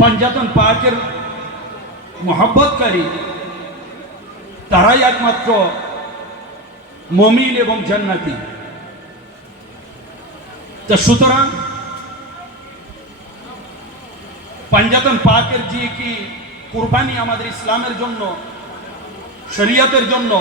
পাঞ্জাতন পাকের মহব্বতকারী তারাই একমাত্র মুমিন এবং জান্নাতি। তো সুতরাং পাঞ্জাতন পাকের যে কি কুরবানি আমাদের ইসলামের জন্য, শরীয়তের জন্য,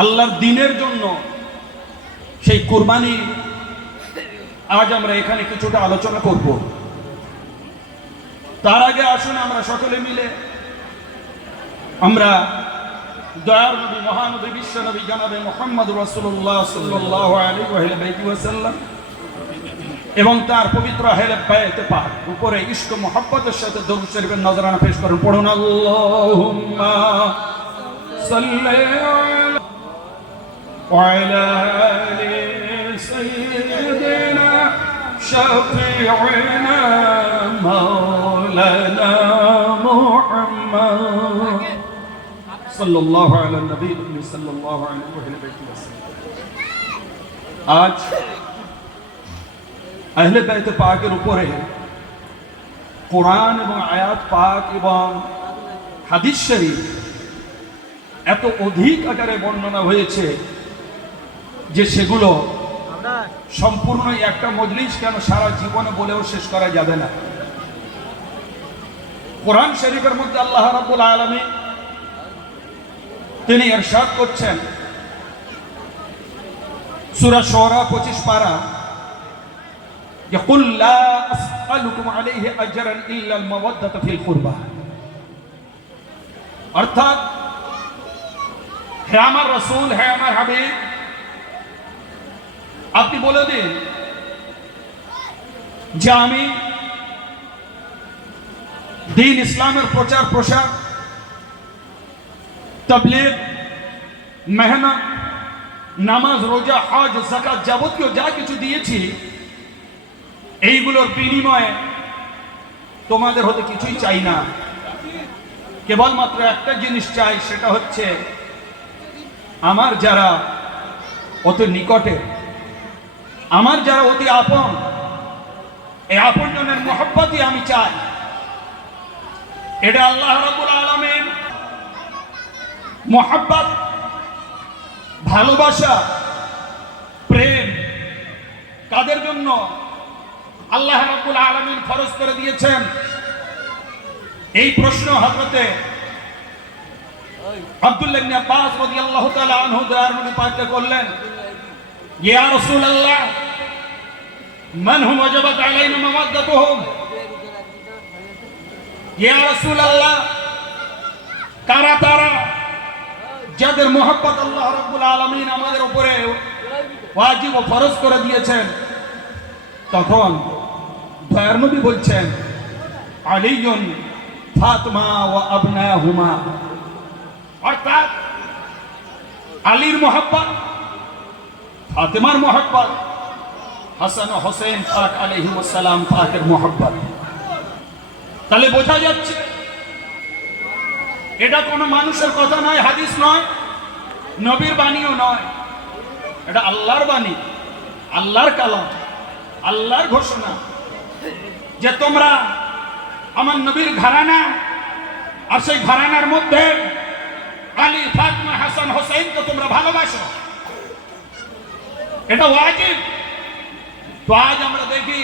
আল্লাহর দ্বীনের জন্য, সেই কুরবানি আজ আমরা এখানে কিছুটা আলোচনা করব। তার আগে আসুন আমরা সকলে মিলে আমরা দয়ার নবী, মহানবী, বিশ্ব নবী জনাবে মুহাম্মদ রাসূলুল্লাহ সাল্লাল্লাহু আলাইহি ওয়াসাল্লাম এবং তার পবিত্র আহলে বাইতে পাক উপরে ইশক ও মুহাব্বতের সাথে দরুদ শরীফের নজরানা পেশ করুন। পড়ুন আল্লাহুম্মা সাল্লি আলা আলি সাইয়্যিদিনা শাফিঈনা মাওলানা মুহাম্মদ সাল্লাল্লাহু আলা নবী সাল্লাল্লাহু আলাইহি ওয়াসাল্লাম। আজ আহলে বাইতে পাকের উপরে কোরআন এবং আয়াত পাক এবং হাদিস শরীফ এত অধিক আকারে বর্ণনা হয়েছে যে সেগুলো সম্পূর্ণ একটা মজলিস কেন সারা জীবনে বলেও শেষ করা যাবে না। কোরআন শরীফের মধ্যে আল্লাহ রাব্বুল আলামিন তিনি ইরশাদ করছেন, সূরা শুরা 25 পারা, يقول لا أسألكم عليه أجرا إلا المودة في القربى। অর্থাৎ হে আমার রাসূল, হে আমার হাবিব, আপনি বলে দিন যে আমি দ্বীন ইসলামের প্রচার প্রসার, তাবলীগ, মেহনত, নামাজ, রোজা, হজ, যাকাত যাবতীয় যা কিছু দিয়েছি এইগুলোর বিনিময়ে তোমাদের হতে কিছুই চাই না, কেবলমাত্র একটা জিনিস চাই, সেটা হচ্ছে আমার যারা অতি নিকটে, আমার যারা অতি আপন, এই আপনজনের মহব্বতই আমি চাই। এটা আল্লাহ রাব্বুল আলামিন মহব্বত, ভালোবাসা, প্রেম কাদের জন্য আল্লাহ রাব্বুল আলামিন ফরজ করে দিয়েছেন, এই প্রশ্ন হযরতে আব্দুল্লাহ ইবনে আব্বাস রাদিয়াল্লাহু তাআলা আনহু দয়ার নবী পাককে করলেন, ইয়া রাসূলুল্লাহ মান হুম ওয়াজাবাত আলাইনা মাওয়াদ্দাতুহুম। ইয়া রাসূলুল্লাহ, কারা তারা যাদের মহব্বত আল্লাহ রাব্বুল আলামিন আমাদের উপরে ওয়াজিব ও ফরজ করে দিয়েছেন। তখন দয়ার নবী বলছেন, আলীউন ফাতিমা ওয়া আবনাহুমা। অর্থাৎ আলীর মহব্বত, ফাতিমার মহব্বত, হাসান ও হোসেন পাক আলাইহিমুস সালাম পাকের মহব্বত। তাহলে বোঝা যাচ্ছে এটা কোনো মানুষের কথা নয়, হাদিস নয়, নবীর বাণীও নয়, এটা আল্লাহর বাণী, আল্লাহর কালাম, আল্লাহর ঘোষণা যে তোমরা আমার নবীর ঘরানা, আর সেই ঘরানার মধ্যে আলী, ফাতিমা, হাসান, হোসেনকে তোমরা ভালোবাসো, এটা ওয়াজিব। তো আজ আমরা দেখি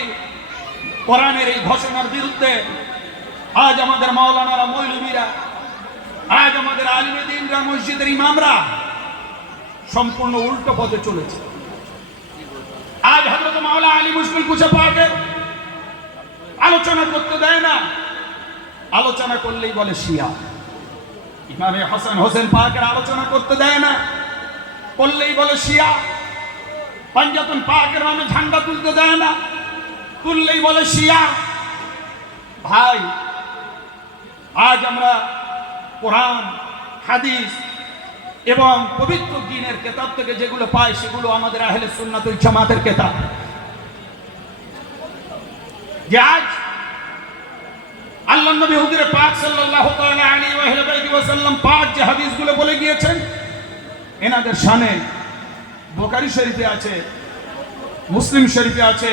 কোরআনের এই ঘোষণার বিরুদ্ধে আজ আমাদের মাওলানারা, মৌলবীরা, আজ আমাদের আলিমে দ্বীনরা, মসজিদের ইমামরা সম্পূর্ণ উল্টো পথে চলেছে। আজ হযরত মাওলানা আলী মুশকিল কুশা পাকের আলোচনা করতে দেয় না, আলোচনা করলেই বলে শিয়া। ইমামে হাসান হোসেন পাকের আলোচনা করতে দেয় না, করলেই বলে শিয়া। পাঞ্জাতন পাকের নামে ঝান্ডা তুলতে দেয় না, তুললেই বলে শিয়া। ভাই, আজ আমরা কোরআন, হাদিস এবং পবিত্র দ্বীনের কিতাব থেকে যেগুলো পাই সেগুলো আমাদের আহলে সুন্নাত ওয়াল জামাতের কিতাব। যে আজ আল্লাহর নবী হুজুরে পাক সাল্লাল্লাহু তাআলা আলাইহি ওয়াসাল্লাম পাক যে হাদিসগুলো বলে গিয়েছেন, এনাদের শানে বুখারী শরীফে আছে, মুসলিম শরীফে আছে,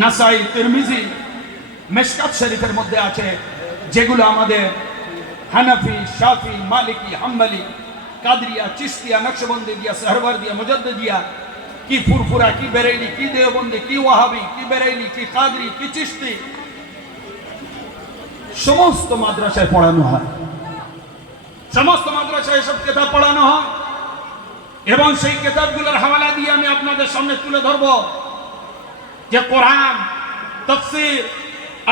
নাসাই, তিরমিজি, মিশকাত শরীফের মধ্যে আছে, যেগুলো আমাদের হানাফি, শাফি, মালিকি, হাম্বলি, কাদরিয়া, চিশতিয়া, নকশবন্দিয়া, সাহরওয়ার্দিয়া, মুজাদ্দিদিয়া, কি ফুরফুরা, কি বেরেলি, কি দেওবন্দি, কি ওয়াহাবি, কি বেরেলি, কি কাদরি, কি চিশতি, সমস্ত মাদ্রাসায় পড়ানো হয়। সমস্ত মাদ্রাসায় এসব কিতাব পড়ানো হয় এবং সেই কিতাবগুলোর হাওয়ালা দিয়ে আমি আপনাদের সামনে তুলে ধরব যে কোরআন, তাফসীর,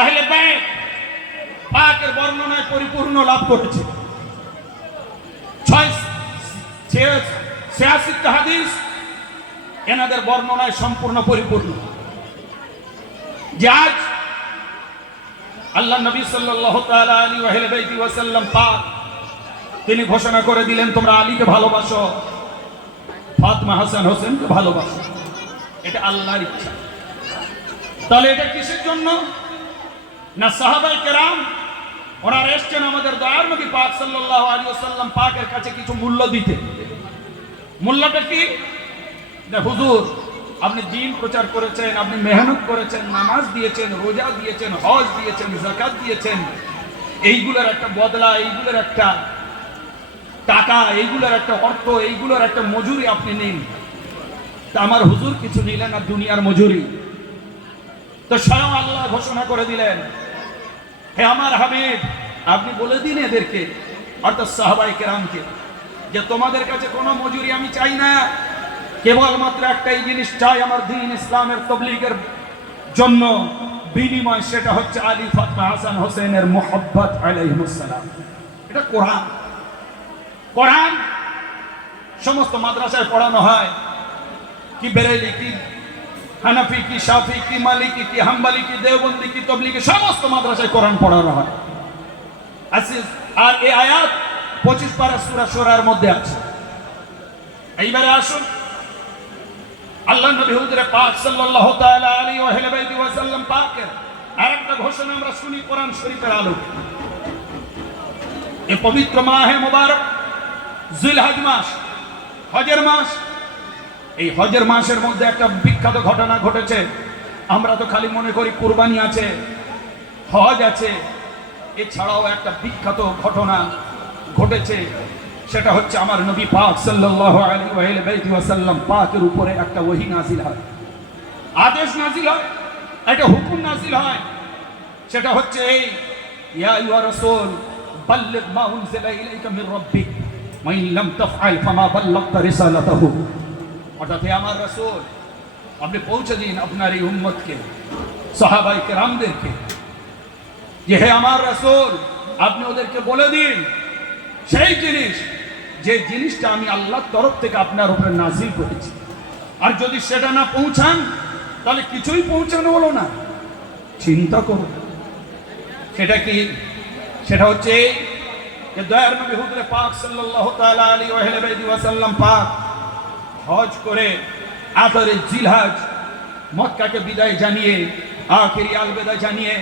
আহলে বাইত পাকের বর্ণনায় পরিপূর্ণ লাভ করেছে। 86 হাদিস এনাদের বর্ণনায় সম্পূর্ণ পরিপূর্ণ। যে আজ আল্লাহ নবী সাল্লাল্লাহু তাআলা আলাইহি ওয়াসাল্লাম পাক তিনি ঘোষণা করে দিলেন, তোমরা আলীকে ভালোবাসো, ফাতেমা, হাসান, হোসেনকে ভালোবাসো। এটা আল্লাহর ইচ্ছা। তাহলে এটা কিসের জন্য? না সাহাবায়ে কেরাম ওনারা এসেছেন আমাদের দয়ার নবী পাক সাল্লাল্লাহু আলাইহি ওয়াসাল্লাম পাকের কাছে কিছু মূল্য দিতে। মূল্যটা কি? না হুজুর, আপনি দ্বীন প্রচার করেছেন, আপনি মেহনত করেছেন, নামাজ দিয়েছেন, রোজা দিয়েছেন, হজ দিয়েছেন, যাকাত দিয়েছেন, এইগুলোর একটা বদলা, এইগুলোর একটা টাকা, এইগুলোর একটা অর্থ, এইগুলোর একটা মজুরি আপনি নিন। তা আমার হুজুর কিছু নিলেন না, দুনিয়ার মজুরি। তো স্বয়ং আল্লাহ ঘোষণা করে দিলেন, হে আমার হাবিব, আপনি বলে দিন এদেরকে, অর্থাৎ সাহাবায়ে কেরামকে, যে তোমাদের কাছে কোনো মজুরি আমি চাই না, কেবলমাত্র একটাই জিনিস চাই আমার দ্বীন ইসলামের তাবলীগের জন্য বিনিময়, সেটা হচ্ছে আলী, ফাতেমা, হাসান, হোসেনের মুহাব্বত আলাইহিস সালাম। এটা কোরআন। কোরআন সমস্ত মাদ্রাসায় পড়ানো হয়, কি বেরেলি, কি হানাফি, কি শাফি, কি মালিকি, কি হাম্বলি, কি দেওবন্দি, কি তাবলীগি, সমস্ত মাদ্রাসায় কোরআন পড়ানো হয়। আর এই আয়াত 25 পারা সূরা সূরার মধ্যে আছে। এইবারে আসুন আল্লাহ নবী হুজুরে পাক সাল্লাল্লাহু তাআলা আলাইহি ওয়া সাল্লাম পাকের আরেকটা ঘোষণা আমরা শুনি কোরআন শরীফের আলোকে। এই পবিত্র মাহে মুবারক জিলহজ মাস, হজের মাস। এই হজের মাসের মধ্যে একটা বিখ্যাত ঘটনা ঘটেছে। আমরা তো খালি মনে করি কুরবানি আছে, হজ আছে, এছাড়াও একটা বিখ্যাত ঘটনা ঘটেছে। সেটা হচ্ছে আমার নবী পাক সাল্লাল্লাহু আলাইহি ওয়াসাল্লাম পাকের উপরে একটা ওহী নাযিল হয়, আদেশ নাযিল হয়, একটা হুকুম নাযিল হয়। সেটা হচ্ছে এই, ইয়া আইয়ুহা রাসূল বাল্লিগ মা উনজিলা ইলাইকা মির রাব্বিক ওয়া ইন লাম তাফআল ফামা বাল্লাগতা রিসালাতাহু। অর্থাৎ হে আমার রাসূল, আপনি পৌঁছে দিন আপনার এই উম্মতকে, সাহাবায়ে কেরামদেরকে, যে হে আমার রাসূল, আপনি ওদেরকে বলে দিন সেই জিনিস, যে জিনিসটা আমি আল্লাহর তরফ থেকে আপনার উপরে নাজিল করেছি। আর যদি সেটা না পৌঁছান তাহলে কিছুই পৌঁছানো হলো না। চিন্তা করুন সেটা কি? সেটা হচ্ছে যে দয়ার নবী হুজুরে পাক সাল্লাল্লাহু তাআলা আলাইহি ওয়াসাল্লাম পাক হজ করে আখেরে জিলহজ মক্কাকে বিদায় জানিয়ে, আখেরি আলবিদা জানিয়ে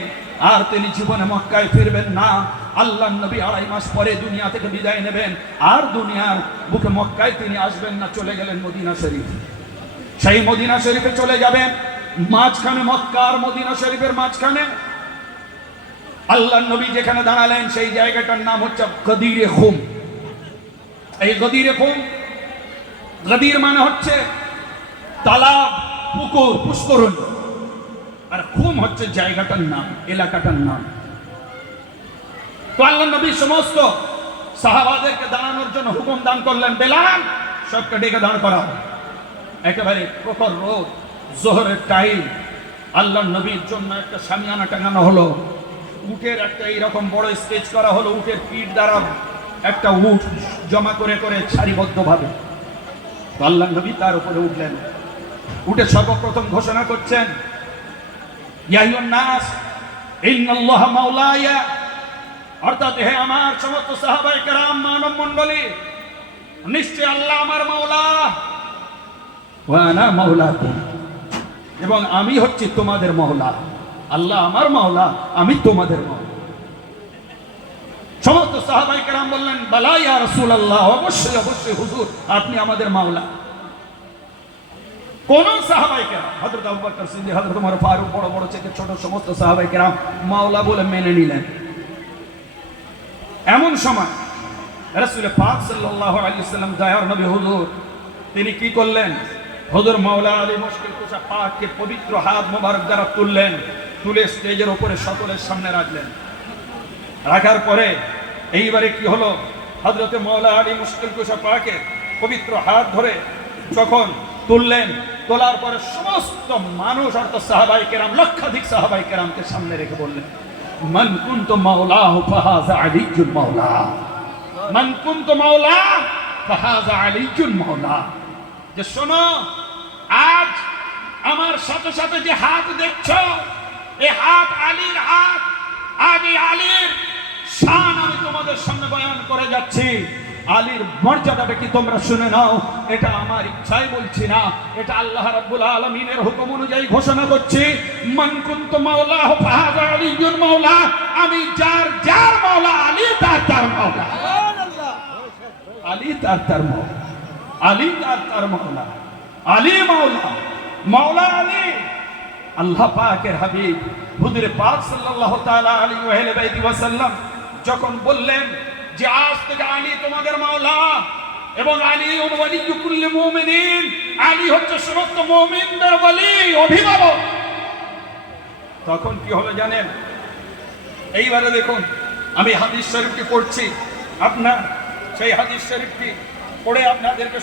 আর তিনি জীবনে মক্কায় ফিরবেন না। আল্লাহ নবী 2.5 মাস পরে দুনিয়া থেকে বিদায় নেবেন, আর দুনিয়ার বুকে মক্কায় তিনি আসবেন না, চলে গেলেন মদিনা শরীফ। সেই মদিনা শরীফে চলে যাবেন, মাঝখানে মক্কা আর মদিনা শরীফের মাঝখানে আল্লাহ নবী যেখানে দাঁড়ালেন সেই জায়গাটার নাম হচ্ছে গদিরে খুম। এই গদিরে খুম, গদির মানে হচ্ছে তালাব, পুকুর, পুষ্করণ, আর খুম হচ্ছে জায়গাটার নাম, এলাকাটার নাম। তো আল্লাহ নবী সমস্ত সাহাবাদেরকে দাঁড়ানোর জন্য হুকুম দান করলেন, বেলাল সবকে ডেকে দাঁড় করা। একেবারে প্রখর রোদ, জোহরের টাইম, আল্লাহ নবীর জন্য একটা শামিয়ানা টাঙানো হলো, উটের একটা এইরকম বড় স্টেজ করা হলো, উটের পিঠ দ্বারা একটা উট জমা করে করে সারিবদ্ধভাবে। তো আল্লাহ নবী তার উপরে উঠলেন, উঠে সর্বপ্রথম ঘোষণা করছেন, ইয়া আইয়ুহান নাস ইন্নাল্লাহা মাওলায়া, অর্থাৎ হে আমার সমস্ত সাহাবায়ে কেরাম, মানব মণ্ডলী, নিশ্চয় আল্লাহ আমার মাওলা, ওয়া আনা মাওলাকুম, এবং আমি হচ্ছি তোমাদের মাওলা। আল্লাহ আমার মাওলা, আমি তোমাদের মাওলা। সমস্ত সাহাবায়ে কেরাম বললেন, বালা ইয়া রাসূলুল্লাহ, অবশ্যই অবশ্যই হুজুর, আপনি আমাদের মাওলা। কোন সাহাবায়ে কেরাম, হযরত আবু বকর সিদ্দিক, হযরত ওমর ফারুক, বড় বড় থেকে ছোট সমস্ত সাহাবায়ে কেরাম মাওলা বলে মেনে নিলেন। এমন সময় রাসূল পাক সাল্লাল্লাহু আলাইহি ওয়াসাল্লাম দয়ার নবী হুজুর তিনি কি করলেন? হুজুর মাওলা আলী মুশকিল কুশা পাককে পবিত্র হাত মোবারক দ্বারা তুললেন, তুলে স্টেজের উপরে সকলের সামনে রাখলেন। রাখার পরে এইবারে কি হলো, হযরতে মাওলা আলী মুশকিল কুশা পাকে পবিত্র হাত ধরে যখন তুললেন, তোলার পরে সমস্ত মানুষ অর্থাৎ সাহাবায়ে কেরাম, লক্ষাধিক সাহাবায়ে কেরামকে সামনে রেখে বললেন, মান কুনতু মাওলাহু ফাহাযা আলীয়ুল মাওলা, মান কুনতু মাওলা ফাহাযা আলীয়ুল মাওলা। যে শোনো, আজ আমার সাথে সাথে যে হাত দেখছো, এই হাত আলীর হাত। আজ এই আলীর শান আমি তোমাদের সামনে বয়ান করে যাচ্ছি। আলীর মর্যাদাটা কি তোমরা শুনে নাও। এটা আমার ইচ্ছাই বলছি না, এটা আল্লাহ রাব্বুল আলামিনের হুকুম অনুযায়ী ঘোষণা করছি। মান কুনতু মাওলাহু ফাহাযা আলীয়ুল মাওলা। আমি যার যার মাওলা, আলী তার তার মাওলা, আলী তার তার মাওলা, আলী তার তার মাওলা, আলী মাওলা, মাওলা আলী। আল্লাহ পাকের হাবিব হুজুর পাক সাল্লাল্লাহু তাআলা আলাইহি ওয়াসাল্লাম যখন বললেন যে আজ থেকে আলী তোমাদের মাওলা এবং আলী ওয়ালিয়্যু কুল্লি মুমিনিন, আলী হচ্ছে সমস্ত মুমিনদের ওয়ালি, অভিভাবক। তখন কি হলো জানেন? এইবারে দেখুন, আমি হাদিস শরীফটি পড়ছি, আপনার সেই হাদিস শরীফটি পড়ে আপনাদেরকে